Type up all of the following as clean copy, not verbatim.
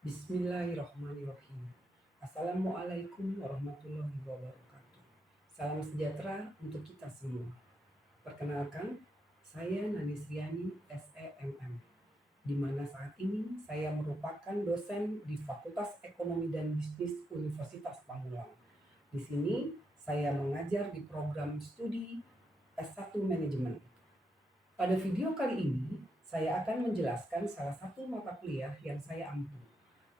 Bismillahirrahmanirrahim. Assalamualaikum warahmatullahi wabarakatuh. Salam sejahtera untuk kita semua. Perkenalkan, saya Nanisriani SEMM, di mana saat ini saya merupakan dosen di Fakultas Ekonomi dan Bisnis Universitas Pamulang. Di sini saya mengajar di program studi S1 Manajemen. Pada video kali ini, saya akan menjelaskan salah satu mata kuliah yang saya ampu,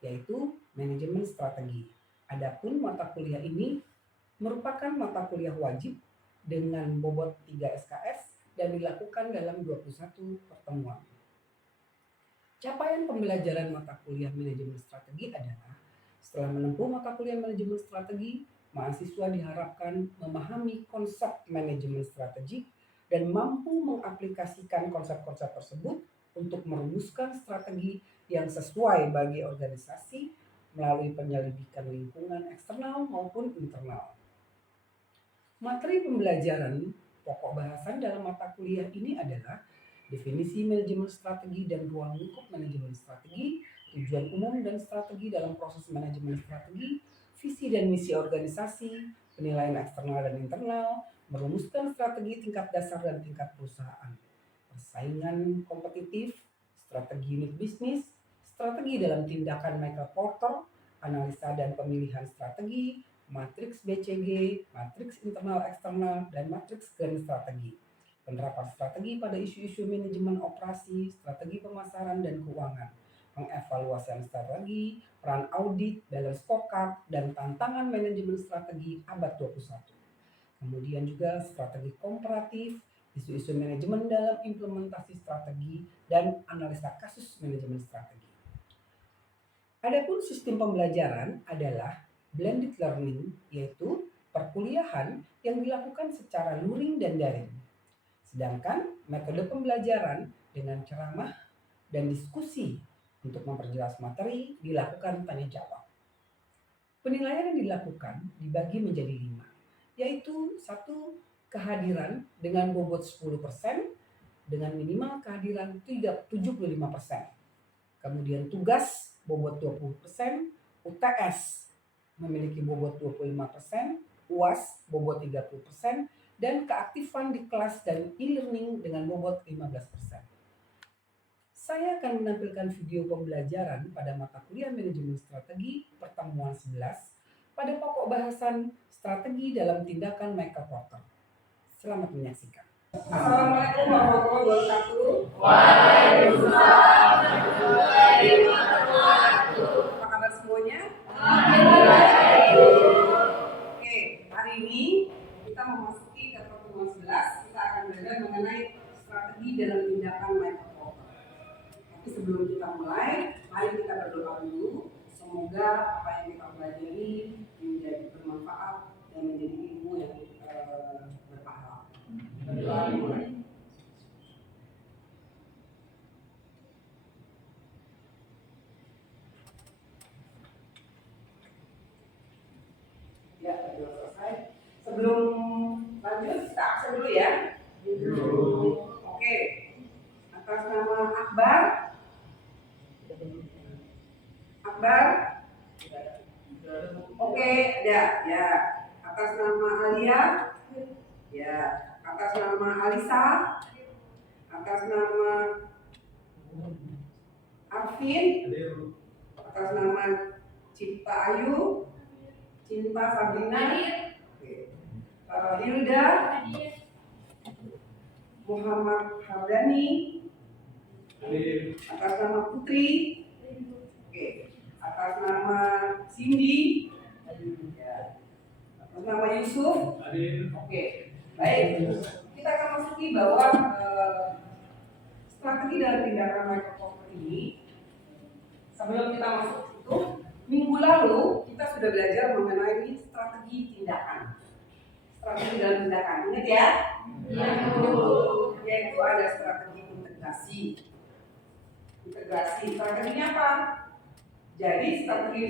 yaitu Manajemen Strategi. Adapun mata kuliah ini merupakan mata kuliah wajib dengan bobot 3 SKS dan dilakukan dalam 21 pertemuan. Capaian pembelajaran mata kuliah Manajemen Strategi adalah setelah menempuh mata kuliah Manajemen Strategi, mahasiswa diharapkan memahami konsep manajemen strategik dan mampu mengaplikasikan konsep-konsep tersebut untuk merumuskan strategi yang sesuai bagi organisasi melalui penyelidikan lingkungan eksternal maupun internal. Materi pembelajaran pokok bahasan dalam mata kuliah ini adalah definisi manajemen strategi dan ruang lingkup manajemen strategi, tujuan umum dan strategi dalam proses manajemen strategi, visi dan misi organisasi, penilaian eksternal dan internal, merumuskan strategi tingkat dasar dan tingkat perusahaan, persaingan kompetitif, strategi unit bisnis, strategi dalam tindakan Michael Porter, analisa dan pemilihan strategi, matriks BCG, matriks internal eksternal, dan matriks grand strategi. Penerapan strategi pada isu-isu manajemen operasi, strategi pemasaran dan keuangan, pengevaluasian strategi, peran audit, balance scorecard, dan tantangan manajemen strategi abad 21. Kemudian juga strategi komparatif, isu-isu manajemen dalam implementasi strategi, dan analisa kasus manajemen strategi. Adapun sistem pembelajaran adalah blended learning, yaitu perkuliahan yang dilakukan secara luring dan daring. Sedangkan metode pembelajaran dengan ceramah dan diskusi untuk memperjelas materi dilakukan tanya jawab. Penilaian yang dilakukan dibagi menjadi 5, yaitu 1. Kehadiran dengan bobot 10% dengan minimal kehadiran 75%. Kemudian tugas bobot 20%, UTS memiliki bobot 25%, UAS bobot 30%, dan keaktifan di kelas dan e-learning dengan bobot 15%. Saya akan menampilkan video pembelajaran pada mata kuliah Manajemen Strategi pertemuan 11 pada pokok bahasan strategi dalam tindakan Michael Porter. Selamat menyaksikan. Assalamualaikum warahmatullahi wabarakatuh. Waalaikumsalam warahmatullahi wabarakatuh. Apa kabar semuanya? Oke, hari ini kita memasuki ke pertemuan 11. Kita akan belajar mengenai strategi dalam tindakan Michael Porter. Tapi sebelum kita mulai, mari kita berdoa dulu. Semoga apa yang kita pelajari menjadi bermanfaat dan menjadi ilmu yang berpahala. Berdoa dimulai. Ya, berdoa selesai. Sebelum lanjut, kita absen dulu ya. Oke. Atas nama Akbar. Akbar. Oke, ada. Ya. Atas nama Alia. Ya. Atas nama Alisa. Atas nama Arvin. Atas nama Cipta Ayu. Cinta Sabrina. Hilda. Muhammad Hardani. Atas nama Putri. Oke. Atas nama Cindy. Ya. Atas nama Yusuf. Oke. Baik. Kita akan masuki bahwa strategi dalam tindakan Michael Porter ini, sebelum kita masuk itu, minggu lalu kita sudah belajar mengenai strategi tindakan. Strategi dalam tindakan, ingat ya? Yaitu ada strategi integrasi. Strateginya apa? Jadi strategi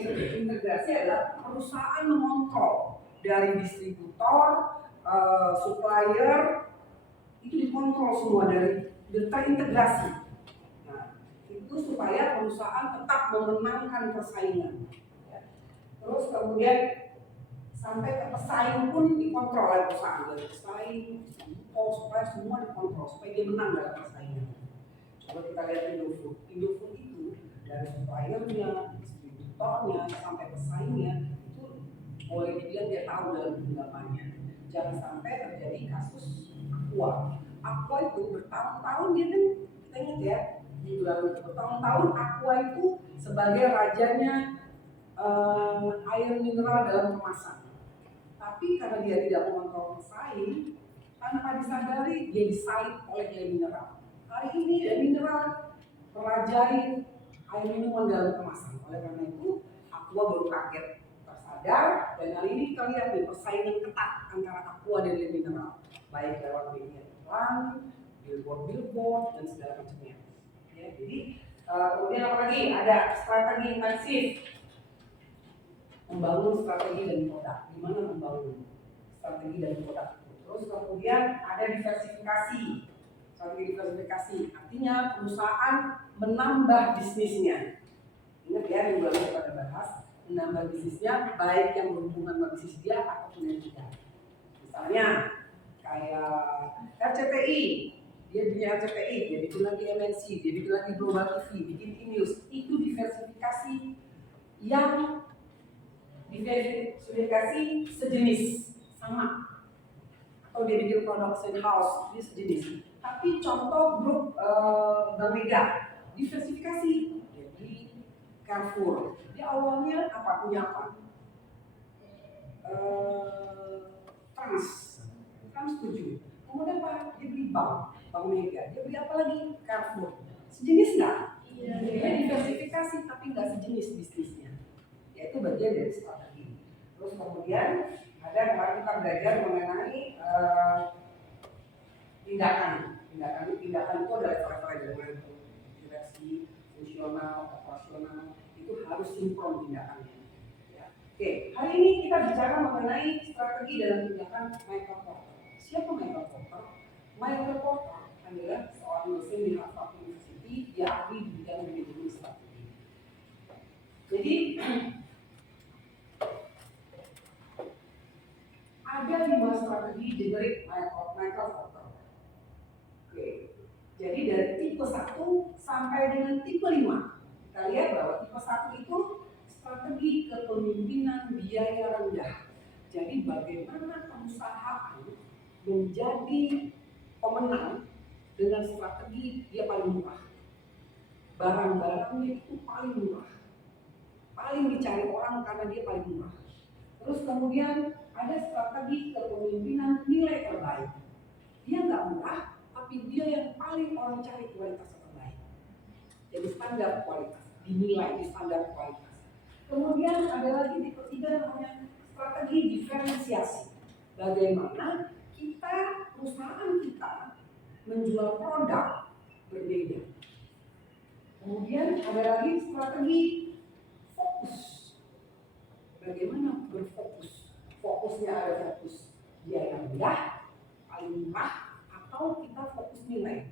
integrasi adalah perusahaan mengontrol dari distributor, supplier, itu dikontrol semua dari terintegrasi. Nah, itu Itu supaya perusahaan tetap memenangkan persaingan. Ya. Terus kemudian sampai ke pesaing pun dikontrol oleh perusahaan, dari pesaing, supaya semua dikontrol, supaya dia menang dalam persaingan. Coba kita lihat Indofood. Indofood itu dari suppliernya, distributornya, sampai pesaingnya itu boleh dibilang dia tahu dalam genggamannya. Jangan sampai terjadi kasus Aqua. Aqua itu bertahun-tahun dia kan, kita ingat ya, minggu lalu bertahun-tahun Aqua itu sebagai rajanya air mineral dalam kemasan. Tapi karena dia tidak mengontrol pesaing, tanpa disadari dia disalip oleh air mineral. Hari ini air mineral merajai air minuman dalam kemasan. Oleh karena itu, Aqua baru kaget tersadar, dan hari ini kita lihat nih persaingan ketat antara Aqua dan air mineral, baik lewat media iklan, billboard, dan segala macamnya. Ya, jadi kemudian apa lagi? Ada strategi intensif. Membangun strategi dan produk. Gimana membangun strategi dan produk? Terus kemudian ada diversifikasi. Strategi diversifikasi artinya perusahaan menambah bisnisnya. Ingat ya, minggu lalu kita bahas menambah bisnisnya, baik yang berhubungan sama bisnis dia ataupun yang tidak. Misalnya kayak RCTI, dia bikin RCTI, dia bikin lagi MNC, dia bikin lagi Global TV, bikin E-News. Itu diversifikasi yang diversifikasi sejenis sama, atau dia bikin production house ini sejenis. Tapi contoh grup Bank Mega diversifikasi, jadi Carrefour dia awalnya apa, punya apa, Trans 7, kemudian apa, dia beli Bank Mega, dia beli apa lagi, Carrefour. Sejenis nggak? Dia diversifikasi tapi nggak sejenis bisnisnya. Itu bagian dari strategi. Terus kemudian ada kemarin kita belajar mengenai tindakan itu ada level-level dari mulai direksi, fungsional, operasional, itu harus sinkron tindakannya. Ya. Oke, hari ini kita bicara mengenai strategi dalam tindakan Michael Porter. Siapa Michael Porter? Michael Porter adalah seorang dosen di Harvard University, dia ahli di bidang manajemen strategi. Jadi ada 5 strategi generik Michael Porter. Oke. Jadi dari tipe 1 sampai dengan tipe 5. Kita lihat bahwa tipe 1 itu strategi kepemimpinan biaya rendah. Jadi bagaimana perusahaan menjadi pemenang dengan strategi dia paling murah. Barang-barangnya itu paling murah. Paling dicari orang karena dia paling murah. Terus kemudian ada strategi kepemimpinan nilai terbaik. Dia nggak murah, tapi dia yang paling orang cari kualitas terbaik. Jadi standar kualitas, dinilai di standar kualitas. Kemudian ada lagi di ketiga namanya strategi diferensiasi. Bagaimana perusahaan kita menjual produk berbeda. Kemudian ada lagi strategi fokus. Bagaimana berfokus? Fokusnya ada fokus biaya rendah, paling murah, atau kita fokus nilai.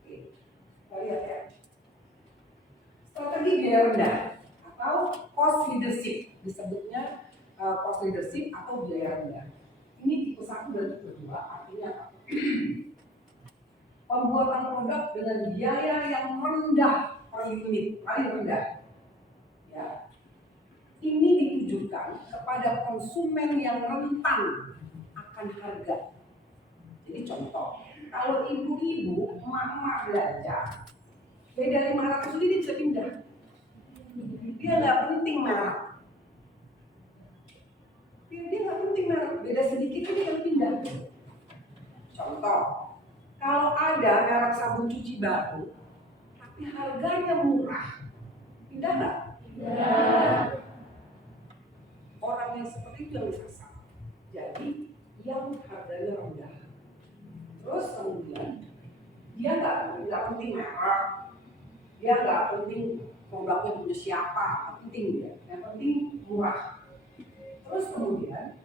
Oke, kita lihat ya. Strategi biaya rendah atau cost leadership, disebutnya cost leadership atau biaya rendah. Ini tipe 1 dan tipe 2, artinya apa? Pembuatan produk dengan biaya yang rendah per unit, paling rendah. Ya. Ini ditujukan kepada konsumen yang rentan akan harga. Jadi contoh, kalau ibu-ibu, emak-emak belanja, beda 500 ini bisa pindah. Dia nggak penting merek. Dia nggak penting merek, beda sedikit ini yang pindah. Contoh, kalau ada merek sabun cuci baru, tapi harganya murah, pindah nggak? Pindah. Orang yang seperti itu yang disasar. Jadi yang harganya rendah. Terus kemudian dia nggak penting merek, dia nggak penting produknya punya siapa, nggak penting dia. Yang penting murah. Terus kemudian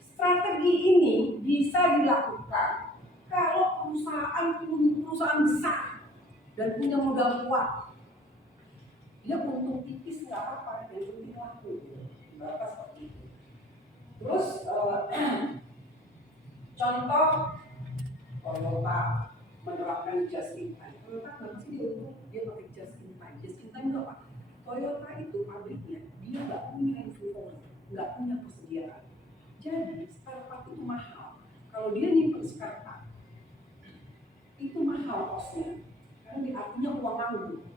strategi ini bisa dilakukan kalau perusahaan besar dan punya modal kuat. Dia untung tipis nggak apa-apa, yang penting laku. Berapa seperti itu. Terus contoh Toyota menerapkan just in time. Toyota kenapa sih dia pakai just in time? Just in time itu apa? Toyota itu pabriknya dia nggak punya inventory, nggak punya persediaan. Jadi spare part itu mahal. Kalau dia nyimpen spare part itu mahal kosnya, karena dia artinya uang nganggur.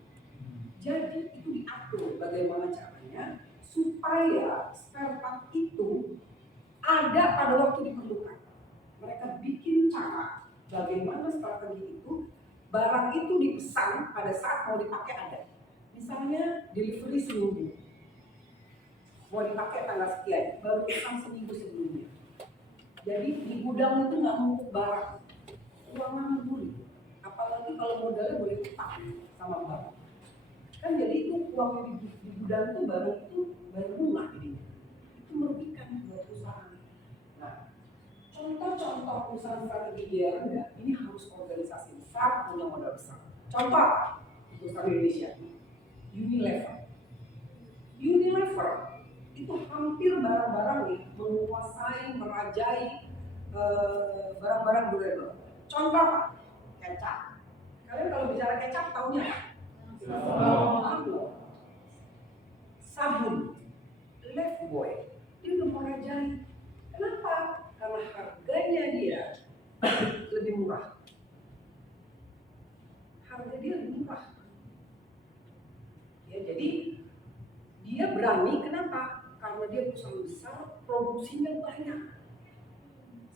Jadi itu diatur bagaimana caranya supaya spare part itu ada pada waktu diperlukan. Mereka bikin cara bagaimana strategi itu barang itu dipesan pada saat mau dipakai ada. Misalnya delivery seminggu, mau dipakai tanggal sekian, baru pesan seminggu sebelumnya. Jadi di gudang itu nggak numpuk barang, uang nganggur. Apalagi kalau modalnya boleh utang sama bank. Kan jadi itu uang yang di gudang itu barang itu baru bunga jadinya. Itu merugikan buat perusahaan. Nah, contoh-contoh perusahaan strategi biaya rendah ini harus organisasi besar punya modal besar. Contoh perusahaan Indonesia, Unilever itu hampir barang-barangnya menguasai, merajai barang-barang durable. Contoh apa? Kecap. Kalian kalau bicara kecap tahunya apa? Sabun, Lifebuoy, dia udah merajai. Kenapa? Karena harganya dia lebih murah. Harga dia lebih murah. Ya, jadi dia berani. Kenapa? Karena dia perusahaan besar, produksinya banyak.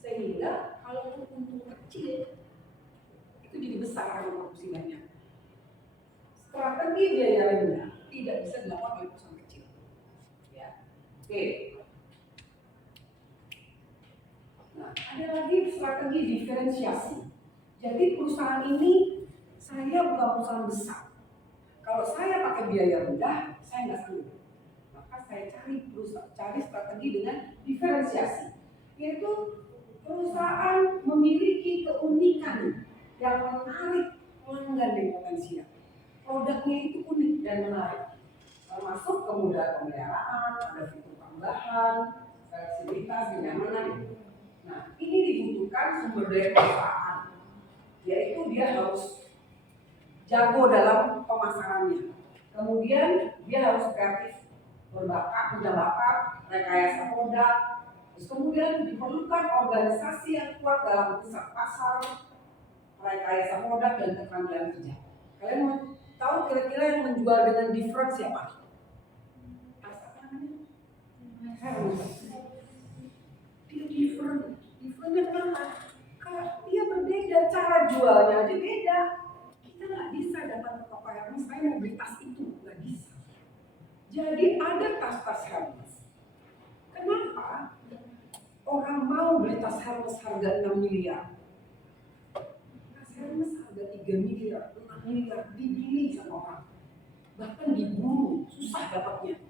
Sehingga kalau untung kecil itu jadi besar karena produksi banyak. Strategi biaya rendah tidak bisa dilakukan oleh perusahaan kecil. Ya. Oke. Nah, ada lagi strategi diferensiasi. Jadi perusahaan ini saya bukan perusahaan besar. Kalau saya pakai biaya rendah, saya nggak sanggup. Maka saya cari strategi dengan diferensiasi, yaitu perusahaan memiliki keunikan yang menarik pelanggan yang potensial. Produknya itu unik dan menarik, termasuk kemudahan pemeliharaan, ada fitur tambahan, fleksibilitas, kenyamanan. Nah, ini dibutuhkan sumber daya perusahaan, yaitu dia harus jago dalam pemasarannya. Kemudian dia harus kreatif, punya bakat, rekayasa produk. Terus kemudian diperlukan organisasi yang kuat dalam pusat pasar, rekayasa produk dan keterampilan kerja. Kalian mau tahu kira-kira yang menjual dengan different siapa? Dia different. Differentnya kenapa? Karena dia berbeda, cara jualnya aja beda. Kita nggak bisa datang ke toko Hermes, saya mau beli tas itu, nggak bisa. Jadi ada tas-tas Hermes. Kenapa orang mau beli tas Hermes harga 6 miliar? Tas Hermes harga 3 miliar, 6 miliar dibeli sama orang. Bahkan diburu, susah dapatnya.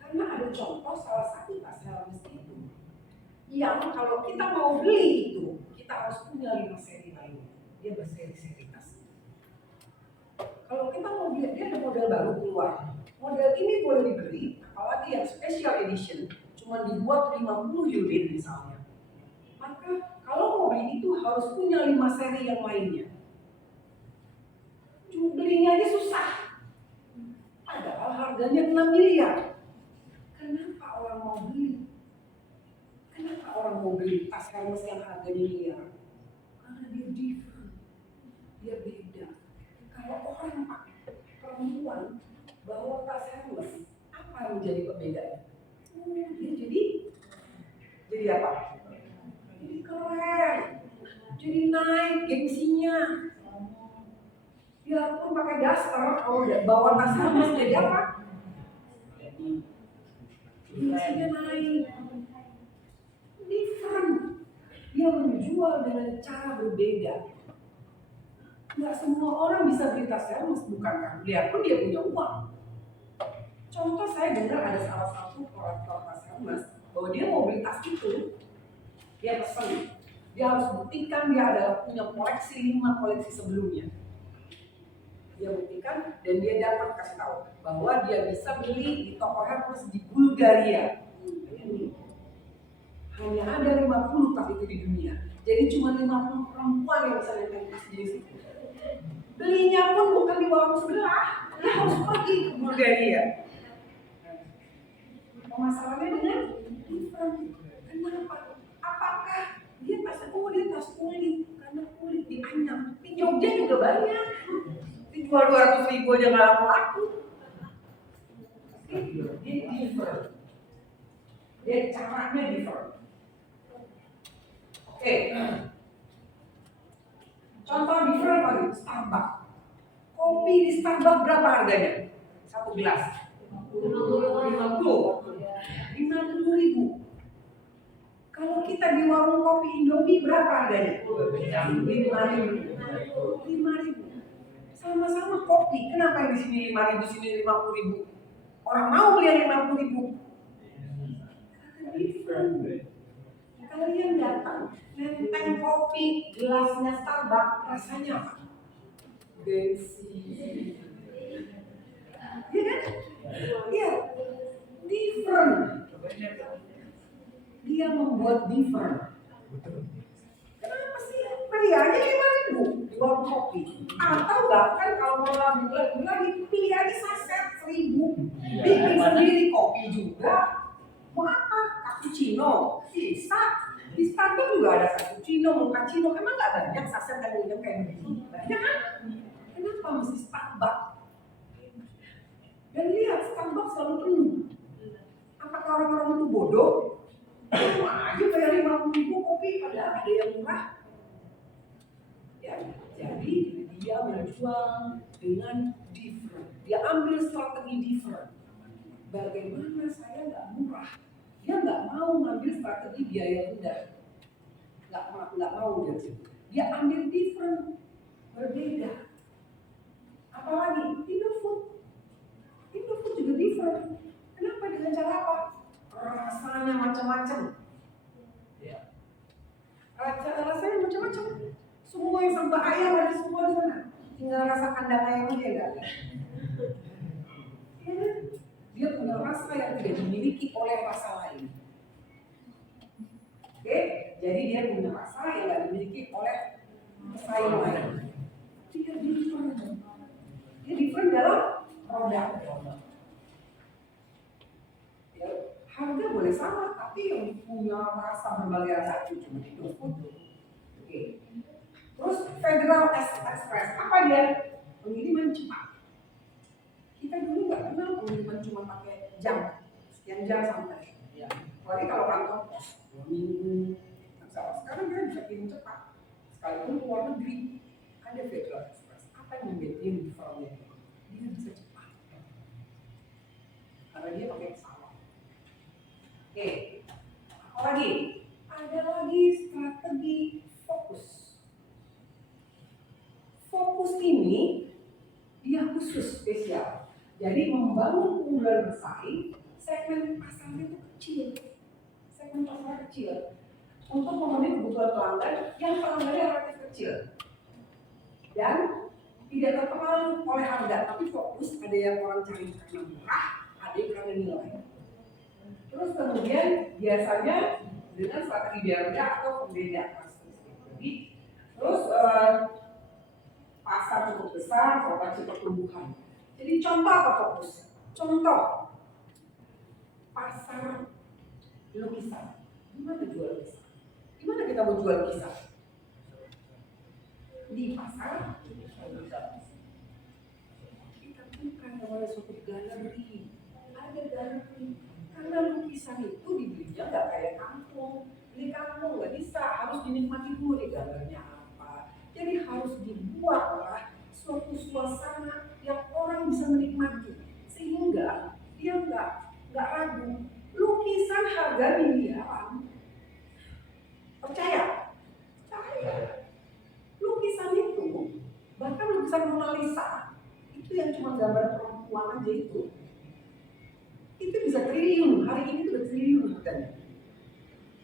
Karena ada contoh salah satu tas Hermes itu yang kalau kita mau beli itu, kita harus punya 5 seri lainnya. Dia berseri-seri tas. Kalau kita mau beli, dia ada model baru keluar. Model ini boleh dibeli, apalagi yang special edition, cuma dibuat 50 unit misalnya. Maka kalau mau beli itu harus punya 5 seri yang lainnya. Cuma belinya aja susah. Padahal harganya 6 miliar. Kenapa orang mau beli? Kenapa orang mau beli tas Hermes yang harganya miliar? Karena dia different, dia beda. Kalau orang pakai perempuan bawa tas Hermes, apa yang menjadi pembedanya? Dia jadi apa? Jadi keren, jadi naik gengsinya. Biarpun pakai daster, kalau bawa tas Hermes jadi apa? Gengsinya naik. Different. Dia menjual dengan cara berbeda. Nggak semua orang bisa beli tas Hermes, bukan kan? Biarpun dia punya uang. Contoh saya dengar ada salah satu kolektor tas Hermes bahwa dia mau beli tas itu, dia pesan, dia harus buktikan dia adalah punya koleksi 5 koleksi sebelumnya. Dia buktikan dan dia dapat kasih tahu bahwa dia bisa beli di toko Hermes di Bulgaria. Hanya ada 50 tas itu di dunia. Jadi cuma 50 perempuan yang bisa nempel tas jenis itu. Belinya pun bukan di warung sebelah, dia harus pergi ke Bulgaria. Masalahnya dengan different. Kenapa? Apakah dia tas kulit karena kulit dianyam. Di Jogja juga banyak. Dijual 200.000 aja nggak laku. Dia different. Dia caranya different. Oke. Contoh different lagi, Starbucks. Kopi di Starbucks berapa harganya? Satu gelas? 50.000. Kalau kita di warung kopi Indomie berapa harganya? 5.000. Sama-sama kopi. Kenapa yang di sini 5.000, sini 50.000? Orang mau beli yang 50.000. Kalian datang, nenteng kopi gelasnya Starbucks, rasanya apa? Gengsi. Iya kan? Iya. Different. Dia membuat different. Kenapa sih? Beli aja 5.000 di warung kopi. Atau bahkan kalau mau lagi pilih aja saset 1.000. Bikin sendiri kopi juga. Mau apa? Cappuccino. Bisa. Di Starbucks juga ada cappuccino, mochaccino. Emang nggak banyak saset yang minum kayak begini? Banyak kan? Kenapa mesti Starbucks? Dan lihat Starbucks selalu penuh. Apakah orang-orang itu bodoh? Cuma aja bayar 50.000 kopi, padahal ada yang murah. Ya, jadi dia menjual dengan different. Dia ambil strategi different. Bagaimana saya nggak murah? Dia nggak mau ngambil strategi biaya rendah. Nggak mau dia. Dia ambil different, berbeda. Apalagi Indofood juga different. Kenapa? Dengan cara apa? Rasanya macam-macam. Ya. Rasanya macam-macam. Semua yang serba ayam ada semua di sana. Tinggal rasa kandang ayam aja nggak ada. Ya, dia punya rasa yang tidak dimiliki oleh rasa lain. Oke, jadi dia punya rasa yang tidak dimiliki oleh pesaing lain. Dia different. Dia different dalam produk. Ya, harga boleh sama, tapi yang punya rasa berbagai rasa itu cuma Indofood. Oke. Terus Federal Express, apa dia? Pengiriman cepat. Kita dulu nggak kenal pengiriman cuma pakai jam, sekian jam sampai. Ya. Apalagi kalau kantor pos, 2 minggu. Sekarang kita bisa kirim cepat. Sekalipun luar negeri, ada Federal Express. Apa yang membuat dia different? Dia bisa cepat. Karena dia pakai pesawat. Oke, apa lagi? Ada lagi strategi fokus. Fokus ini dia khusus spesial. Jadi membangun keunggulan bersaing, segmen pasarnya itu kecil. Segmen pasar kecil. Untuk memenuhi kebutuhan pelanggan yang pelanggannya relatif kecil. Dan tidak terpengaruh oleh harga, tapi fokus ada yang orang cari karena murah, ada yang karena nilai. Terus kemudian biasanya dengan strategi biaya rendah atau pembeda. Terus pasar cukup besar, potensi pertumbuhan. Jadi contoh apa fokus? Contoh pasar lukisan. Gimana jual lukisan? Gimana kita mau jual lukisan? Di pasar kita bukan oleh suatu galeri. Ada galeri. Karena lukisan itu dibelinya nggak kayak kampung. Di kampung nggak bisa, harus dinikmati dulu di galerinya apa. Jadi harus dibuatlah suatu suasana yang orang bisa menikmati, sehingga dia nggak ragu. Lukisan harga miliaran, percaya? Lukisan itu, bahkan lukisan Mona Lisa itu yang cuma gambar perempuan aja itu bisa triliun. Hari ini tuh udah triliun harganya.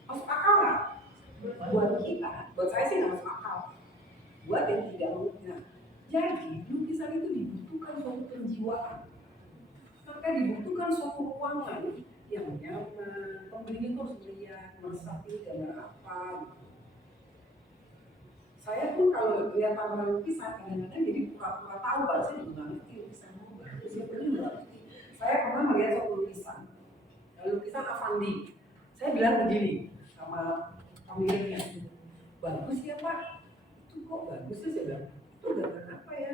Masuk akal nggak? Buat kita, buat saya sih nggak masuk akal. Buat yang tidak mau. Nah, jadi lukisan itu maka dibutuhkan suatu ruangan yang nyaman. Pembelinya tuh harus melihat, merasa ini gambar apa. Saya pun kalau lihat taman lukisan kadang-kadang jadi pura-pura tahu, kalau saya juga nggak ngerti lukisan bagus, saya benar nggak ngerti. Saya pernah melihat suatu lukisan Avandi. Saya bilang begini sama pemiliknya, bagus ya Pak, itu kok bagus sih, saya bilang, itu gambar apa ya?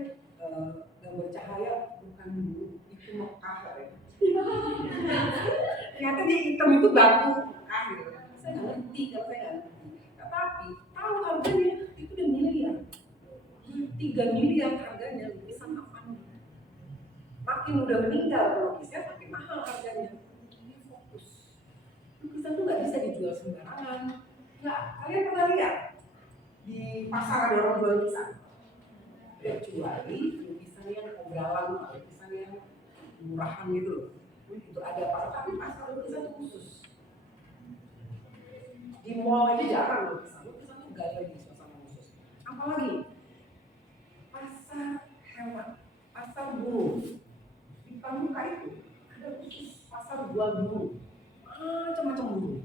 Gambar cahaya, bukan itu Mekah ya. Ternyata di hitam itu batu Mekah gitu. Saya nggak ngerti, kalau saya nggak ngerti. Tetapi tahu harganya itu udah miliar, 3 miliar harganya lukisan Avandi. Makin udah meninggal pelukisnya, makin mahal harganya. Ini fokus. Lukisan tuh nggak bisa dijual sembarangan. Nggak, kalian pernah lihat di pasar ada orang jual lukisan? Kecuali lukisan yang obralan, lukisan yang murahan gitu. Itu ada pasar, tapi pasar lukisan itu khusus. Di mall aja jarang lukisan tuh gaya di suasana khusus. Apalagi pasar hewan, pasar burung. Di Pramuka itu ada khusus pasar jual burung, macam-macam burung,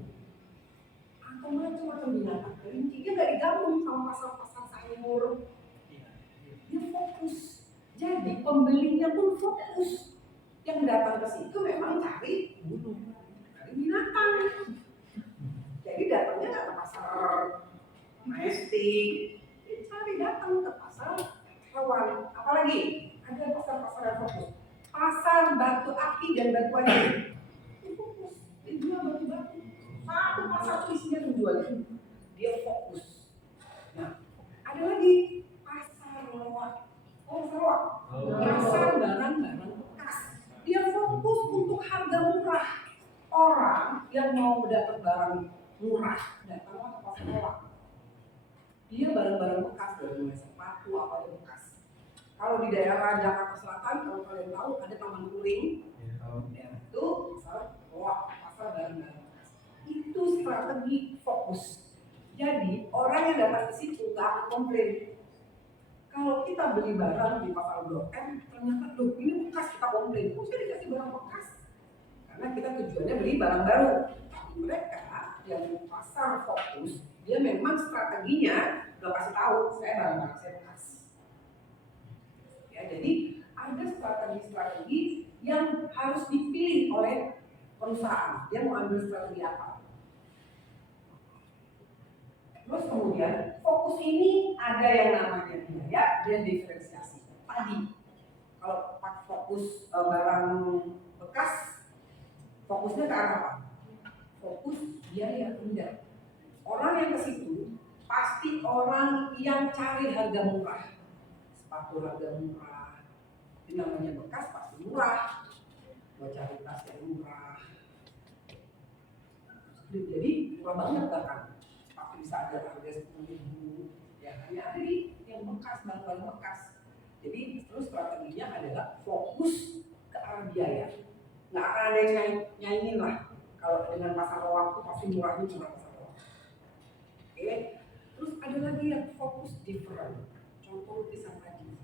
atau macam-macam binatang. Intinya nggak digabung sama pasar-pasar sayur. Dia fokus. Jadi pembelinya pun fokus. Yang datang ke situ memang cari burung, cari binatang. Jadi datangnya nggak ke pasar domestik, cari datang ke pasar hewan. Apalagi ada pasar-pasar yang fokus. Pasar batu aki dan batu anjing. Itu fokus. Dia jual batu-batu. Satu pasar isinya menjual itu. Dia fokus. Nah, ada lagi pasar lowak. Pasar barang-barang bekas. Dia fokus untuk harga murah. Orang yang mau dapat barang murah datanglah ke pasar lowak. Dia barang-barang bekas, dari mulai sepatu apa yang bekas. Kalau di daerah Jakarta Selatan, kalau kalian tahu ada Taman Kuring, ya, itu pasar lowak, pasar barang-barang bekas. Itu strategi fokus. Jadi orang yang datang ke situ nggak akan komplain. Kalau kita beli barang di pasar Blok M, ternyata loh ini bekas, kita komplain. Kok saya dikasih barang bekas? Karena kita tujuannya beli barang baru. Tapi mereka yang pasar fokus, dia memang strateginya udah kasih tahu, saya barang-barang saya bekas. Ya, jadi ada strategi-strategi yang harus dipilih oleh perusahaan. Dia mau ambil strategi apa? Terus kemudian fokus ini ada yang namanya biaya dan diferensiasi. Tadi kalau fokus barang bekas, fokusnya ke arah apa? Fokus biaya rendah. Orang yang ke situ pasti orang yang cari harga murah. Sepatu harga murah, ini namanya bekas pasti murah. Mau cari tas yang murah, jadi murah banget bahkan. Bisa ada harga 10.000, ya hanya ada di yang bekas, barang-barang bekas. Jadi terus strateginya adalah fokus ke arah biaya. Nggak akan ada yang nyanyiin lah. Kalau dengan pasar lowak itu pasti murahnya cuma pasar lowak. Oke. Terus ada lagi yang fokus different. Contoh lukisan tadi,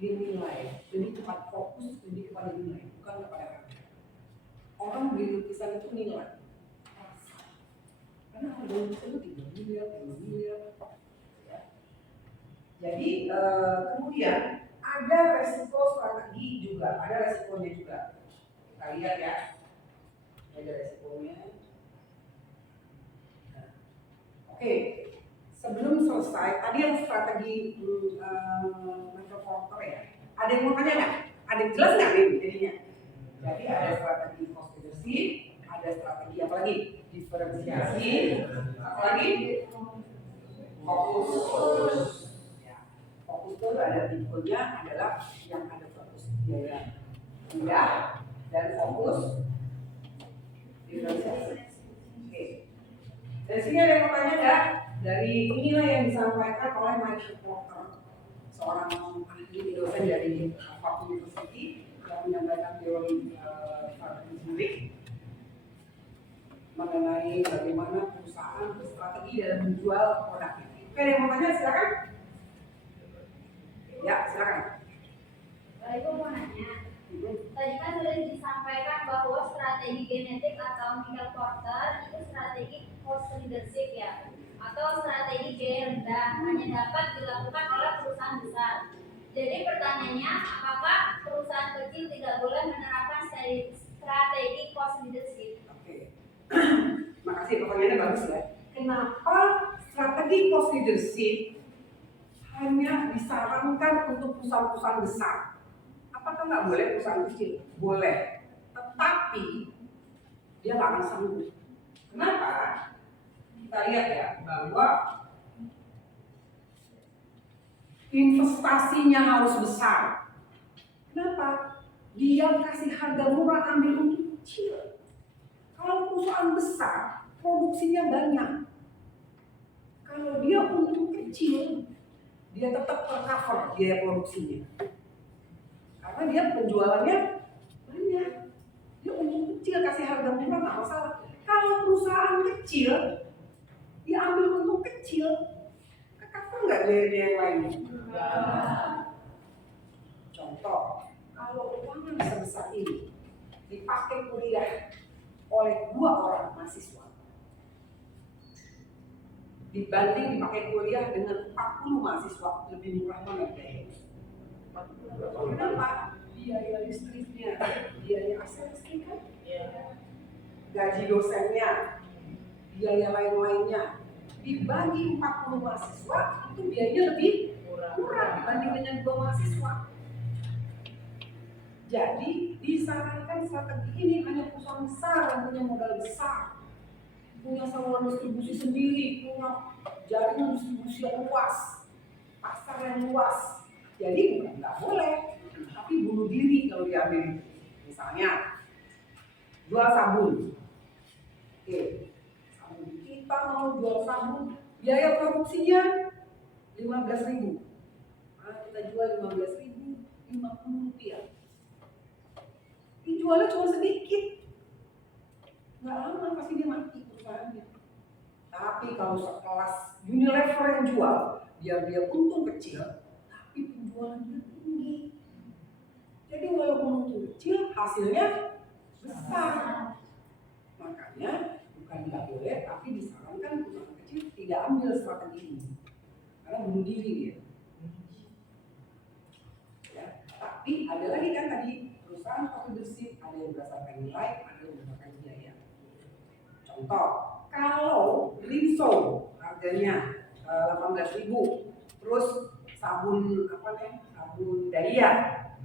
dinilai, lebih cepat fokus lebih kepada nilai, bukan kepada harga. Orang beli lukisan itu nilai. Karena harga lukisan itu 3 miliar, 5 miliar. Ya. Jadi kemudian ada resiko strategi juga, ada resikonya juga. Kita lihat ya, ada resikonya. Nah, oke, sebelum selesai, tadi yang strategi Michael Porter ya. Ada yang mau tanya nggak? Ada yang jelas nggak nih jadinya? Jadi ada strategi cost leadership, ada strategi apa lagi? Diferensiasi, apa lagi? Fokus. Ya. Fokus itu ada tipenya adalah yang ada fokus biaya rendah dan fokus diferensiasi. Oke. Dari sini ada yang mau tanya nggak? Dari inilah yang disampaikan oleh Michael Porter, seorang ahli dosen dari Harvard University yang menyampaikan teori strategi sendiri mengenai bagaimana perusahaan berstrategi dalam menjual produknya. Oke, ada yang mau tanya silakan. Ya, silakan. Ibu mau nanya, tadi kan sudah bahwa strategi genetik atau Michael Porter itu strategi cost leadership ya, atau strategi biaya rendah hanya dapat dilakukan oleh perusahaan besar. Jadi pertanyaannya, apakah perusahaan kecil tidak boleh menerapkan strategi cost leadership? Oke. Makasih, pertanyaannya bagus ya. Kenapa strategi cost leadership hanya disarankan untuk perusahaan-perusahaan besar? Apakah nggak boleh perusahaan kecil? Boleh, tetapi dia nggak akan sanggup. Kenapa? Kita lihat ya bahwa investasinya harus besar. Kenapa? Dia kasih harga murah, ambil untung kecil. Kalau perusahaan besar, produksinya banyak. Kalau dia untung kecil, dia tetap tercover biaya produksinya. Karena dia penjualannya banyak. Dia untung kecil, kasih harga murah nggak masalah. Kalau perusahaan kecil, dia ambil untung kecil, kecover nggak biaya yang lainnya? Contoh, kalau uangnya besar-besar ini dipakai kuliah oleh 2 orang mahasiswa, dibanding dipakai kuliah dengan 40 mahasiswa, lebih murah mana biayanya? Kenapa? Biaya listriknya, biaya asesmen kan, gaji dosennya, biaya lain-lainnya, dibagi 40 mahasiswa itu biayanya lebih murah dibanding dengan 2 mahasiswa. Jadi disarankan strategi ini hanya perusahaan besar yang punya modal besar, punya saluran distribusi sendiri, punya jaringan distribusi yang luas, pasar yang luas. Jadi nggak boleh, tapi bunuh diri kalau diambil. Misalnya jual sabun, oke, sabun kita mau jual sabun, biaya produksinya 15.000, kita jual 15.000, 50 rupiah. Dijualnya cuma sedikit, nggak lama pasti dia mati perusahaannya. Tapi kalau sekelas Unilever yang jual, biar dia untung kecil, tapi penjualannya tinggi. Jadi walaupun untung kecil, hasilnya besar. Makanya bukan tidak boleh, tapi disarankan perusahaan kecil tidak ambil strategi ini, karena bunuh diri dia. Ya, tapi ada lagi kan tadi perusahaan cost leadership, ada yang berdasarkan nilai, ada yang berdasarkan biaya. Contoh, kalau Rinso harganya 18.000, terus sabun sabun Dahlia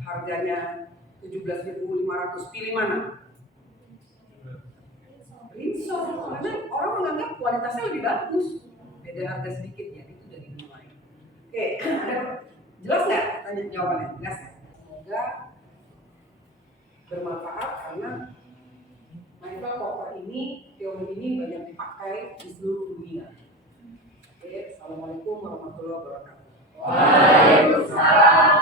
harganya 17.500, pilih mana? Rinso, karena orang menganggap kualitasnya lebih bagus, beda harga sedikit ya, itu dari yang lain. Oke, jelas nggak? Tanya jawabannya, jelas ya? Semoga bermanfaat karena Michael Porter ini, teori ini banyak dipakai di seluruh dunia. Oke, assalamualaikum warahmatullahi wabarakatuh. Waalaikumsalam.